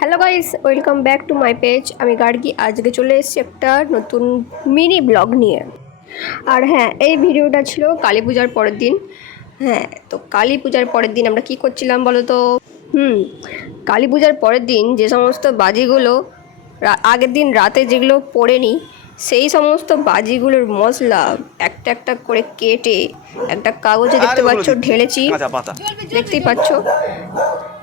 Hello guys, welcome back to my page. আমি গার্গী। আজকে চলে এসেছি একটা নতুন মিনি ব্লগ নিয়ে। আর হ্যাঁ, এই ভিডিওটা ছিল কালী পূজার পরের দিন। হ্যাঁ, তো কালী পূজার পরের দিন আমরা কি করছিলাম বলো তো? কালী পূজার পরের দিন যে সমস্ত বাজিগুলো আগের দিন রাতে যেগুলো পড়ে নিই, সেই সমস্ত বাজিগুলোর মশলা একটা একটা করে কেটে একটা কাগজে দেখতে পাচ্ছ ঢেলেছি, দেখতেই পাচ্ছ।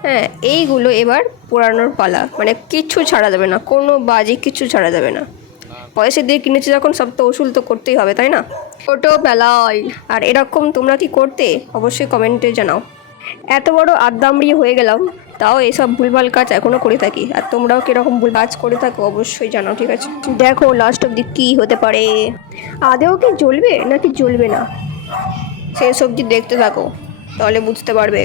হ্যাঁ, এইগুলো এবার পোড়ানোর পালা। মানে কিচ্ছু ছাড়া যাবে না, কোনো বাজি কিচ্ছু ছাড়া যাবে না। পয়সা দিয়ে কিনেছি যখন, সব তো ওসুল তো করতেই হবে, তাই না? ছোটোবেলায়। আর এরকম তোমরা কি করতে অবশ্যই কমেন্টে জানাও। এত বড় আদ্দামড়ি হয়ে গেলাম, তাও এসব ভুলভাল কাজ এখনও করে থাকি। আর তোমরাও কীরকম ভুল কাজ করে থাকো অবশ্যই জানাও, ঠিক আছে? দেখো লাস্ট অব্দি কী হতে পারে। আদেও কি জ্বলবে নাকি জ্বলবে না, সেই সবজি দেখতে থাকো, তাহলে বুঝতে পারবে।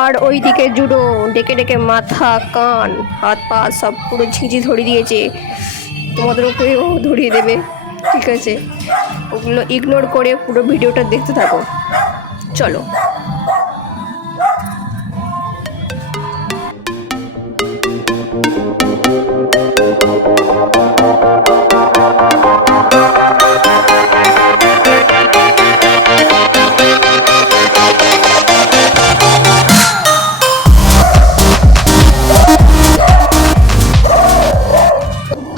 আর ওই দিকে জুডো ডেকে ডেকে মাথা, কান, হাত পা সব পুরো ঝিঁঝি ধরিয়ে দিয়েছে। তোমাদেরকেও ধরিয়ে দেবে, ঠিক আছে? ওগুলো ইগনোর করে পুরো ভিডিওটা দেখতে থাকো, চলো।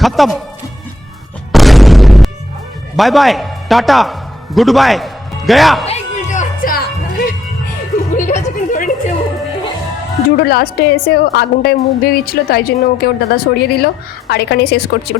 खत्म। Bye bye, tata, goodbye, गया। জুডো লাস্টে এসে ও আগুনটায় মুখ দিয়ে দিচ্ছিলো, তাই জন্য ওকে ওর দাদা সরিয়ে দিল। আর এখানেই শেষ করছি।